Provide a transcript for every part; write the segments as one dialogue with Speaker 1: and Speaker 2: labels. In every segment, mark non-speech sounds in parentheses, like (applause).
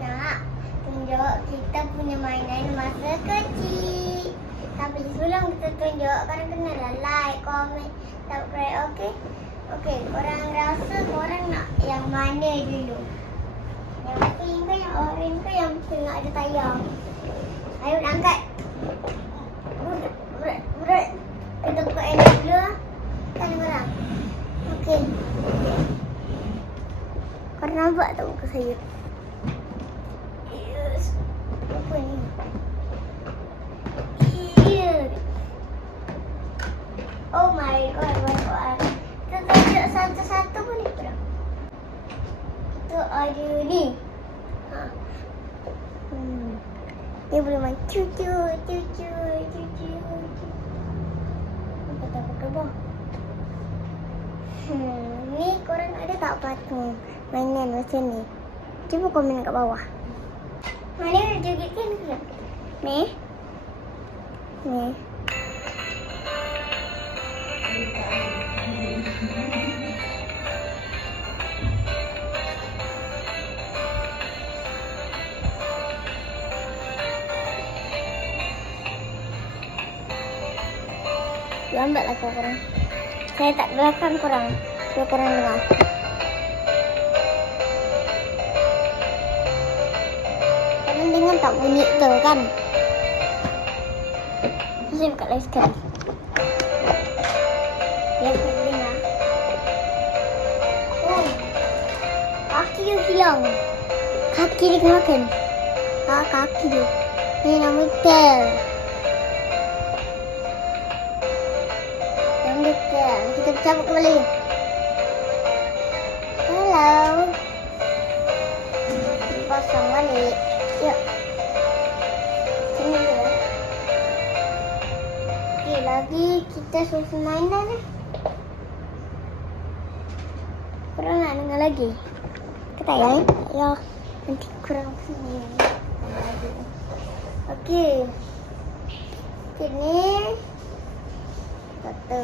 Speaker 1: nak tunjuk kita punya mainan masa kecil. Tapi sebelum kita tunjuk, korang kena lah like, comment, subscribe, okey? Okey, korang rasa korang nak yang mana dulu? Yang pink ke, yang orange ke, yang tengah ada tayar? Ayo angkat. Berat, berat, berat. Kita buka ni dulu lah. Kan korang? Okey. Korang nampak tak muka saya? Dia boleh main cucu, cucu, cucu. Apa tak pakai bawah? Hmm, ni korang ada tak patung mainan macam ni? Cuba komen kat bawah. Mana ada joget kan ke? Ni. Ni. Lambatlah kau korang. Saya tak belakang korang. Biar korang dengar. Dengar tak bunyi tu kan? Saya buka lagi sekali. Dengar. Oh. Kaki dia hilang. Kaki dia kena makan. Ha, kaki dia. Ni nama tail. Dia tail. Kita cabut kembali. Kita susun mainan ni. Korang nak dengar lagi? Ke tak ya? Ya. Nanti kurang sini. Okey. Okey ni. Satu.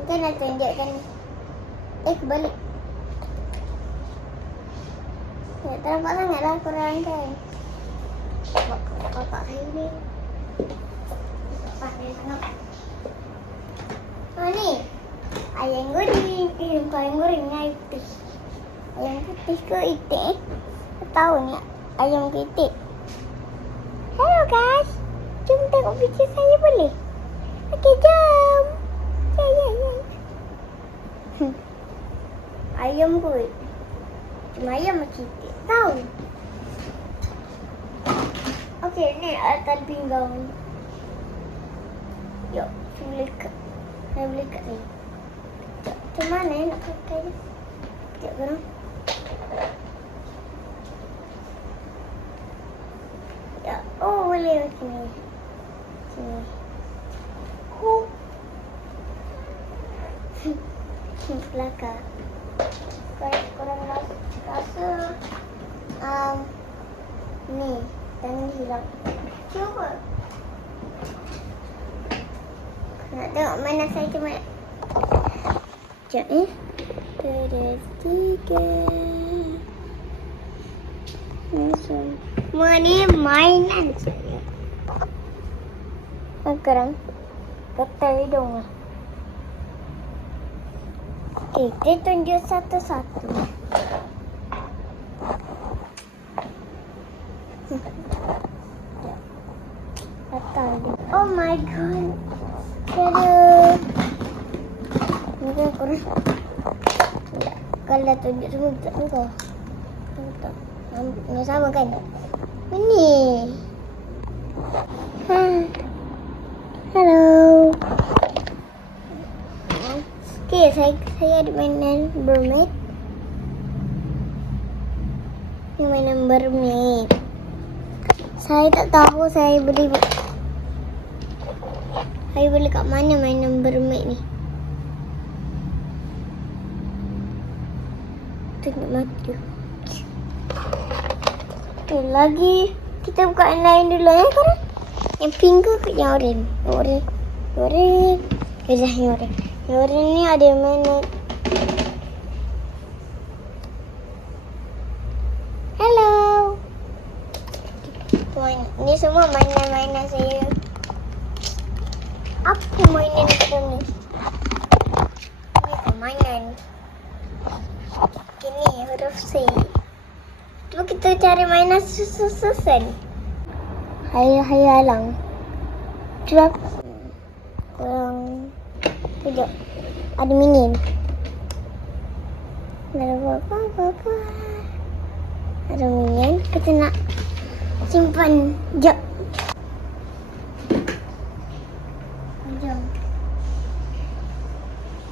Speaker 1: Kita nak tunjukkan. Eh, kebalik. Tak nampak sangat lah korang kan. Bapak, saya ni. Dia sangat. Ni. Ayam goreng. Eh, ayam goreng ni ayam putih. Ayam putih ke itik eh? Tahu ni ayam ke itik. Hello guys. Jom tengok video saya boleh? Okey, jom. Ya, ya, ya. (laughs) Ayam pun. Cuma ayam macam itik. Tahu. Okey, ni atas pinggang. Yuk, kat. Saya boleh kat ni. Macam mana eh nak pakai dia? Sekejap korang. Ya, oh boleh macam ni. Macam ni. Huh. (laughs) Belakang. Korang, korang rasa um, ni, tangan hilang. Cuba. Nak tengok mana saya cuma Sekejap eh. Terus tiga. Semua ni mainan saya. Sekarang ketal hidung lah. Kita tunjuk satu-satu. Oh my god. Kalau dah tunjuk semua tak muka. Tak. Yang sama kan? Ini. Ha. Hello. Okay, saya saya ada mainan mermaid. Ini mainan mermaid. Saya tak tahu saya beli saya beli kat mana mainan mermaid ni. Tengok mata. Okay, lagi kita buka yang lain dulu ya korang. Yang pink ke yang? Yang orange. Yang orange. Eh, yang orange. Yang orange ni ada yang mana? Hello. semua mainan-mainan saya. Apa mainan kita ni? Ini permainan. Ini huruf C. Cuba kita cari mainan susun-susun. Hayal-hayalang. Cuba. Kurang. Sekejap. Ada minin. Ada apa-apa. Ada minin. Kita nak simpan. Jom. Jom.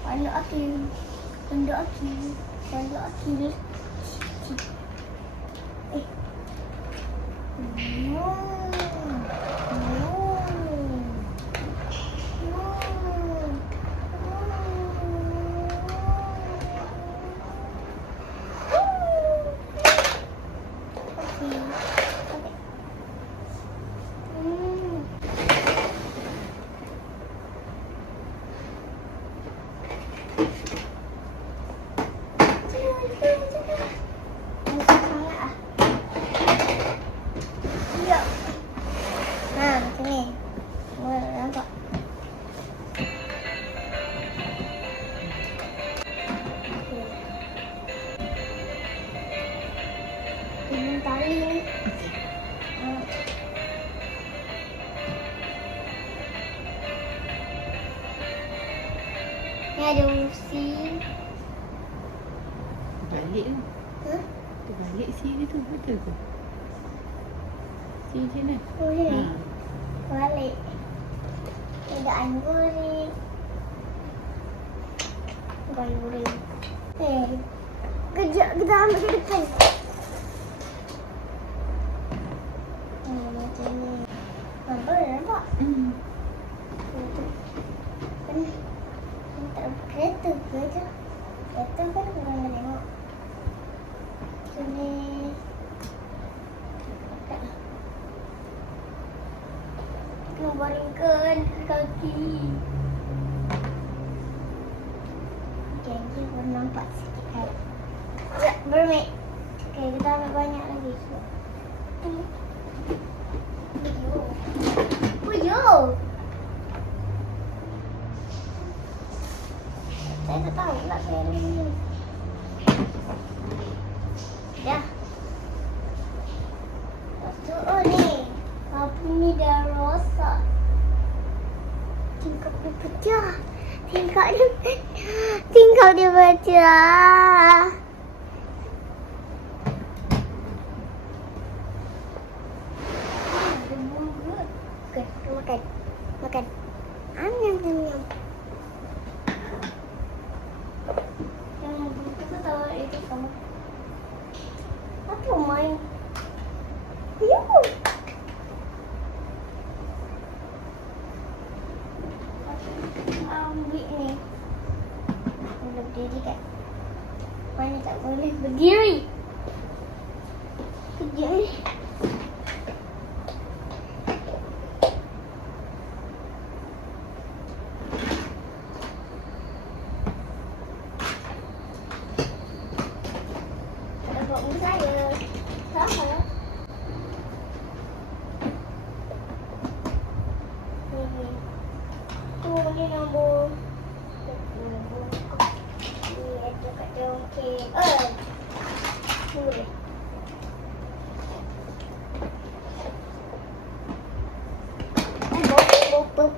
Speaker 1: Pondok akil. Pondok akil. Pondok akil. Tali ni. Ni ada usi.
Speaker 2: Balik tu.
Speaker 1: Huh?
Speaker 2: Terbalik sini tu. Betul ke? Sini.
Speaker 1: Oh, ni.
Speaker 2: Ha.
Speaker 1: Balik. Ada anggurin. Anggurin. Eh, kejap kita ambil ke depan. Hmm, macam ni. Nampak, nampak.
Speaker 2: Hmm.
Speaker 1: Kan, kan tak ada kereta ke je? Kereta kan orang nak tengok. Sini. Tak. Kena baringkan kaki. Janji pun nampak sikit kan. Ya, bermik. Okay, kita ambil banyak lagi. Puyo. Puyo. Saya tak tahu nak saya ni. Dah. Lepas tu, oh ni. Kapu ni dah rosak. Tingkap dia pecah. Tingkap dia pecah. Tingkap dia pecah. Ada bunga. Makan, makan. Makan. Am, yum, yum, yum. Yang kita tahu itu kamu. Apa main? Yuk. Ambil ni. Boleh berdiri kan? Mana tak boleh berdiri? Kejap ni. Ada buat saya. Sama. Ni. Tu ni nombor. Ni ada kat dalam kek. Eh. Boleh. Eh, bop, bop, bop.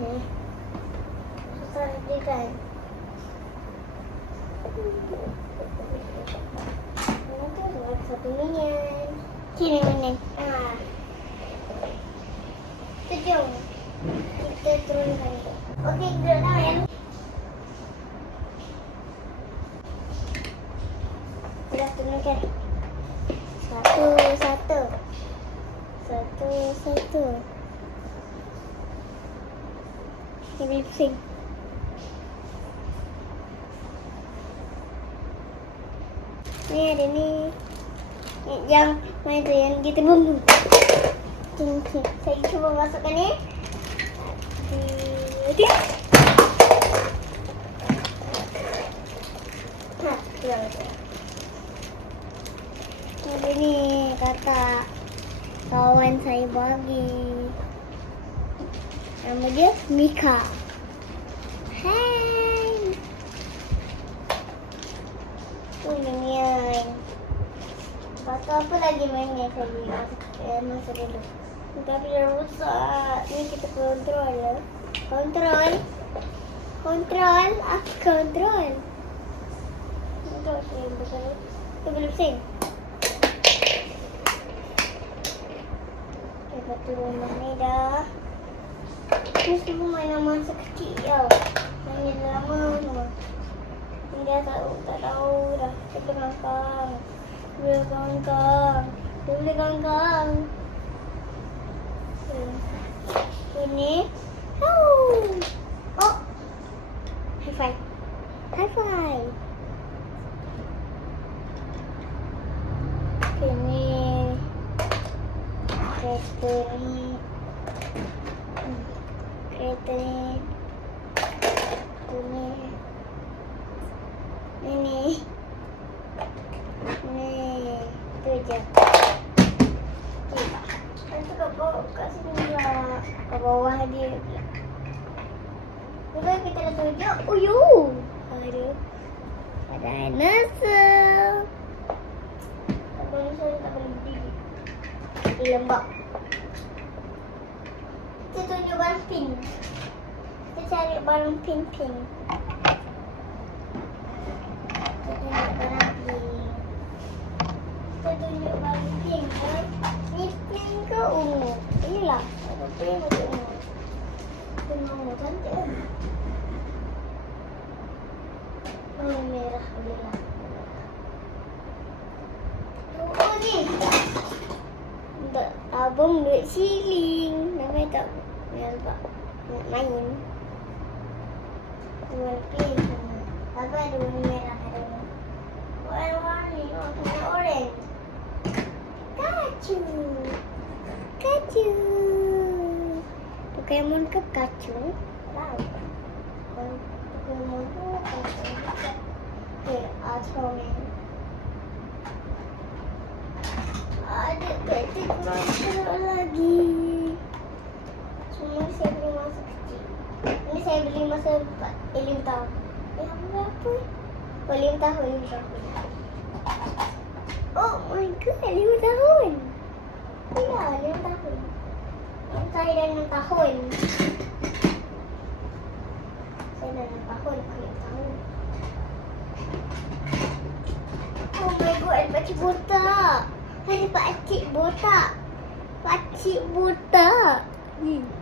Speaker 1: Ni. Susah dia kan. Nanti buat satu minion. Sini minion. Ah. Sejauh. Kita turunkan. Okey, duduk dah ya. Turunkan. Satu, satu. Satu, satu. Ini pusing. Ni ada ni. Yang mana tu yang kita bumbu. Cincin. Saya cuba masukkan ni. Satu, tiga. Ha, keluar. Ni kakak. Kawan saya bagi. Nama dia Mika. Hai. Oh. Lepas tu apa lagi main masa, eh, masa dulu. Tapi dah. Ni kita kontrol lah. Kontrol. Kontrol. Aku kontrol. Kontrol. Boleh pusing. Lepas tu rumah ni dah. Ni semua mainan masa kecil tau. Main dah lama semua. Ni dah tak, tak tahu dah. Dia kangkang. Dia kangkang. Dia boleh kangkang. Ini. Oh. High five. High five. Ini. Kereta ni. Hmm. Kereta ni. Ini. Ini. Ini. Itu je. Okay. Nanti kat bawah, kat sini pula. Kat bawah dia pula. Lepas kita dah tunjuk. Oh. Ada. Ada. Tak boleh saya tak boleh berdiri. Di lembab. Tunjuk barang pink. Kita cari barang pink-pink. Kita tunjuk barang pink. Kita tunjuk barang pink? Ni pink ke ungu? Inilah. Pink macam ungu. Pink ungu cantik kan? Oh merah lah. Oh ni. Tak tabung duit siling. Namanya tak nampak main. Warna pink sama. Apa ada warna merah ada warna. Warna orange. Pikachu. Pikachu. Pokemon ke Pikachu? Tahu. Pokemon tu Pikachu. Okay, Ultraman. Ada Patrick Monster lagi. Semua saya beli masa kecil. Ini saya beli masa empat, eh, lima tahun. Eh, apa berapa? Oh, lima tahun, lima tahun. Oh my god, lima tahun. Ya, lima tahun. Saya dah enam tahun. Saya dah enam tahun, aku lima tahun. Oh my god, ada pakcik botak. Ada pakcik botak. Pakcik botak. Hmm.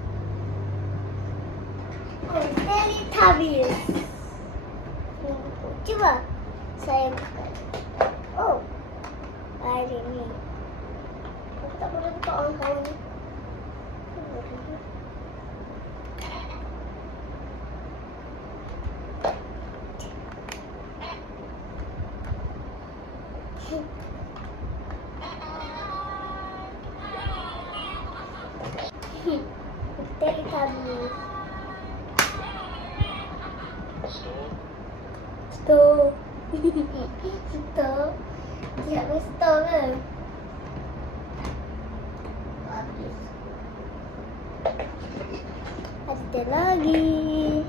Speaker 1: ni. Oh, Teletubbies. Ni buku. Cuba saya buka. Oh, ada ni. Aku tak boleh buka orang kawan ni. Store. Tidak ada store ke? Habis. Ada lagi.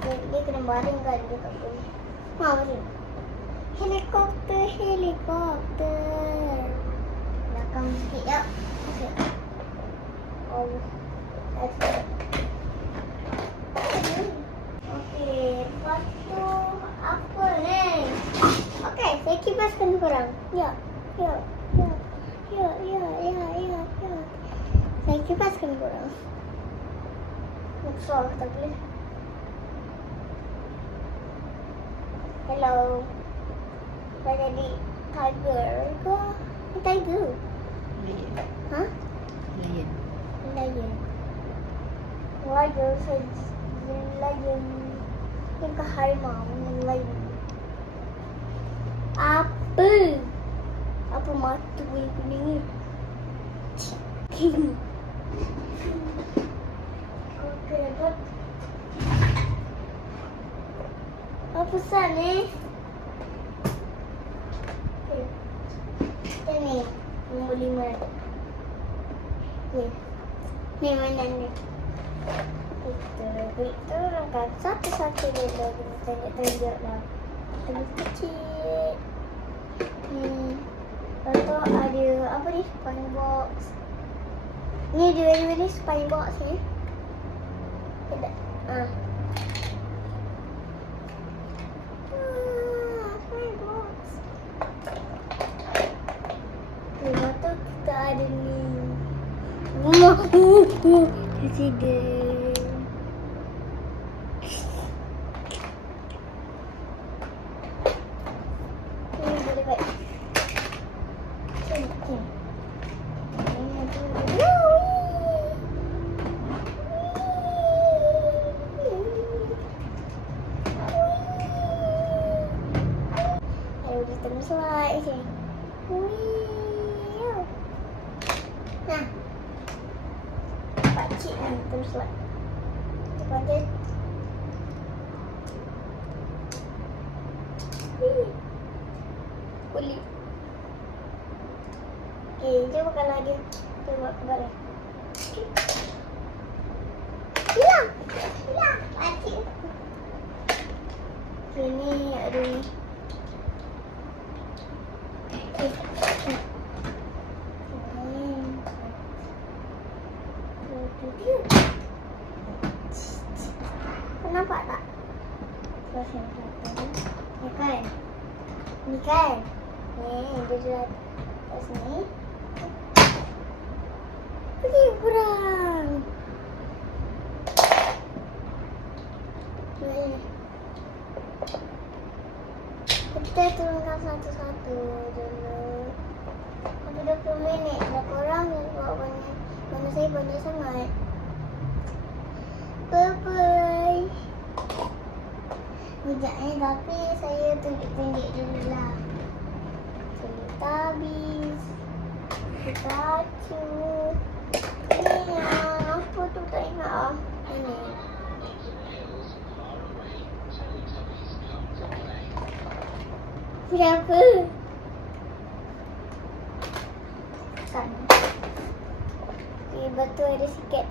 Speaker 1: Dia, dia kena baring kan dia tak boleh. Ha, baring. Helikopter, helikopter. Belakang sikit ya. Okey. Oh. Okay. Okey, lepas tu apa ni? Okey, saya kipaskan korang. Ya, ya, ya, ya, ya, ya, ya, ya. Saya kipaskan korang. Besar tak boleh. Hello. Dah jadi tiger ke? Ni tiger.
Speaker 2: Lion.
Speaker 1: Ha?
Speaker 2: Lion.
Speaker 1: Lion. Lion saja. Lion. Yang ke harimau. Lion. Apa? Apa mata boleh kuning ni? Chicken. Okey, dapat. Apa sah ni? Okey. Ini nombor lima. Ni. Ni mana ni? Kita kita rangkap satu-satu dulu kita tunjuk-tunjuk lah. Tulis kecil. Hmm. Lepas tu ada apa ni? Spine box. Ni dia ni spine box ni. Tidak. Ah. Ah, box. Lepas tu kita ada ni. Rumah. Uh, uh. Presiden. Ni boleh buat. Sini, sini. Ini ada. Ayo kita slide sini. Wih. Nah. Pakcik ni terus slide. Bawah. Hilang. Hilang. Pakcik. Okay, ni ada ni. Okay. Hmm. Tu dia. Kau nampak tak? Terus yang satu ni. Ni kan? Ni kan? Ni, dia jual kat sini. Pergi kurang. Kita turunkan satu-satu dulu. Sampai 20 minit. Dah kurang yang buat banyak. Mana saya banyak sangat. Bye-bye. Sekejap eh, tapi saya tunjuk-tunjuk dulu lah. Teletubbies. Pikachu. Ni yang apa tu tak ingat ah. Ini. Siapa? Kan. Okay, betul ada sikit.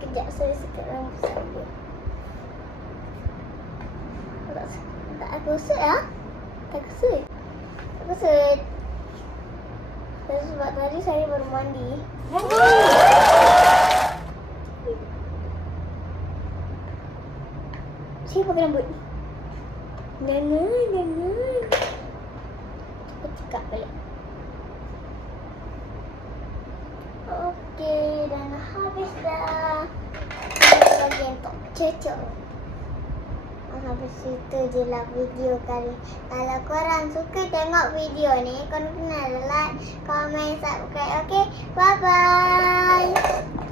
Speaker 1: Kejap saya sikit rambut saya. Tak, tak aku kusut ya? Tak kusut. Tak kusut. Dan sebab tadi saya baru mandi. Saya pakai rambut. Nana, nana. Cepat cakap balik. Okey, dan habis dah. Yang tak cocok. Habis itu je lah video kali. Kalau korang suka tengok video ni, korang kena like, komen, subscribe. Okay, bye-bye.